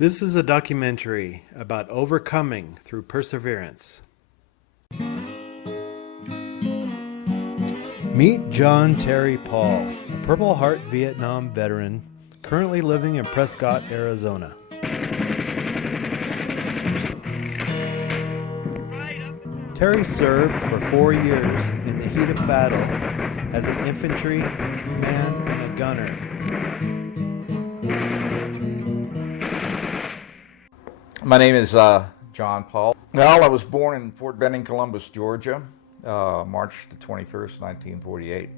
This is a documentary about overcoming through perseverance. Meet John Terrance Paul, a Purple Heart Vietnam veteran, currently living in Prescott, Arizona. Terry served for 4 years in the heat of battle as an infantry man and a gunner. My name is John Paul. Well, I was born in Fort Benning, Columbus, Georgia, March the 21st, 1948,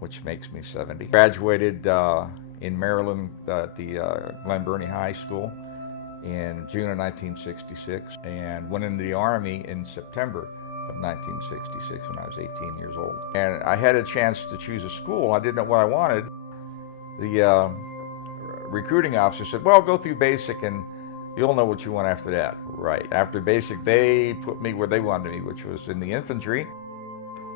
which makes me 70. Graduated in Maryland at the Glen Burnie High School in June of 1966 and went into the Army in September of 1966 when I was 18 years old. And I had a chance to choose a school. I didn't know what I wanted. The recruiting officer said, well, go through basic and you'll know what you want after that. Right. After basic, they put me where they wanted me, which was in the infantry.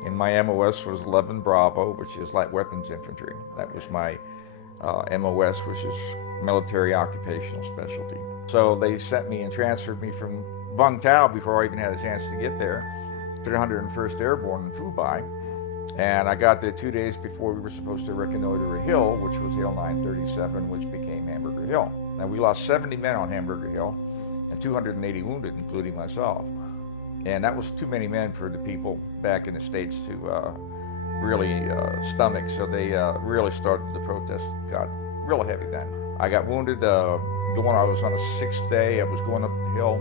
And my MOS was 11 Bravo, which is light weapons infantry. That was my MOS, which is military occupational specialty. So they sent me and transferred me from Vung Tau before I even had a chance to get there to the 101st Airborne in Phu Bai. And I got there 2 days before we were supposed to reconnoiter a hill, which was Hill 937, which became Hamburger Hill. Now, we lost 70 men on Hamburger Hill and 280 wounded, including myself. And that was too many men for the people back in the States to really stomach. So they really started the protest. Got real heavy then. I got wounded I was on a 6th day. I was going up the hill,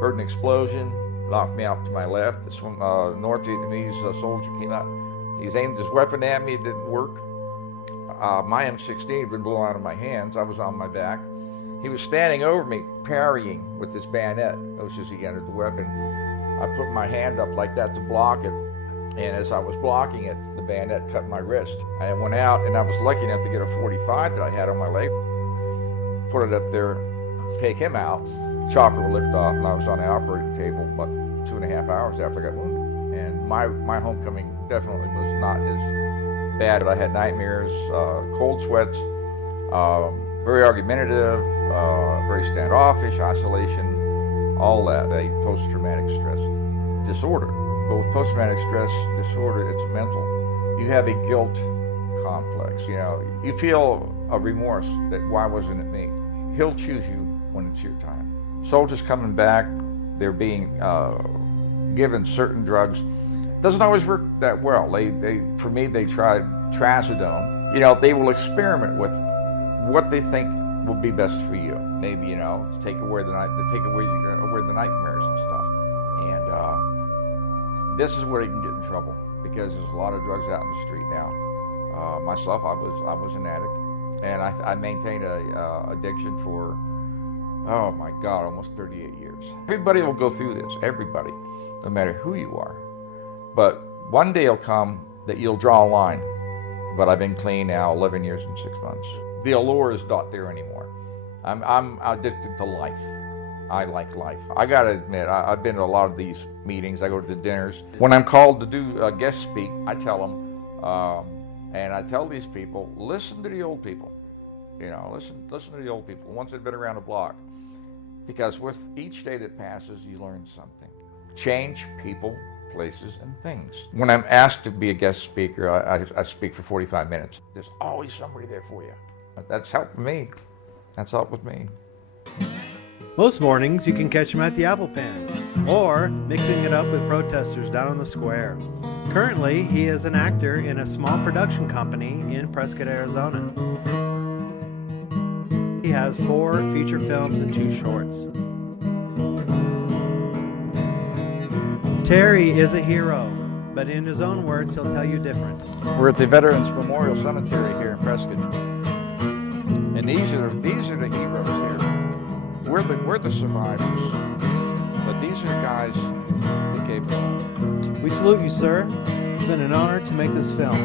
heard an explosion, knocked me out to my left. This one, North Vietnamese soldier came out. He's aimed his weapon at me. It didn't work. My M16 had been blown out of my hands. I was on my back. He was standing over me, parrying with his bayonet. That was as he entered the weapon. I put my hand up like that to block it, and as I was blocking it, the bayonet cut my wrist. I went out, and I was lucky enough to get a 45 that I had on my leg. Put it up there, take him out. Chopper would lift off, and I was on the operating table about 2.5 hours after I got wounded. And my homecoming definitely was not as bad. I had nightmares, cold sweats, very argumentative, very standoffish, isolation, all that. A post-traumatic stress disorder. But with post-traumatic stress disorder, it's mental. You have a guilt complex. You feel a remorse that why wasn't it me? He'll choose you when it's your time. Soldiers coming back, they're being given certain drugs. Doesn't always work that well. For me, they tried trazodone. They will experiment with what they think will be best for you. Maybe to take away the nightmares and stuff. And this is where you can get in trouble because there's a lot of drugs out in the street now. Myself, I was an addict, and I maintained a addiction for almost 38 years. Everybody will go through this. Everybody, no matter who you are. But one day will come that you'll draw a line. But I've been clean now 11 years and 6 months. The allure is not there anymore. I'm addicted to life. I like life. I gotta admit, I've been to a lot of these meetings. I go to the dinners. When I'm called to do a guest speak, I tell them, and I tell these people, listen to the old people. Listen to the old people, the ones that have been around the block. Because with each day that passes, you learn something. Change people, places, and things. When I'm asked to be a guest speaker, I speak for 45 minutes. There's always somebody there for you. That's helped me. That's helped with me. Most mornings you can catch him at the Apple Pen or mixing it up with protesters down on the square. Currently, he is an actor in a small production company in Prescott, Arizona. He has 4 feature films and 2 shorts. Terry is a hero, but in his own words, he'll tell you different. We're at the Veterans Memorial Cemetery here in Prescott, and these are the heroes here. We're the survivors, but these are the guys that gave it all. We salute you, sir. It's been an honor to make this film.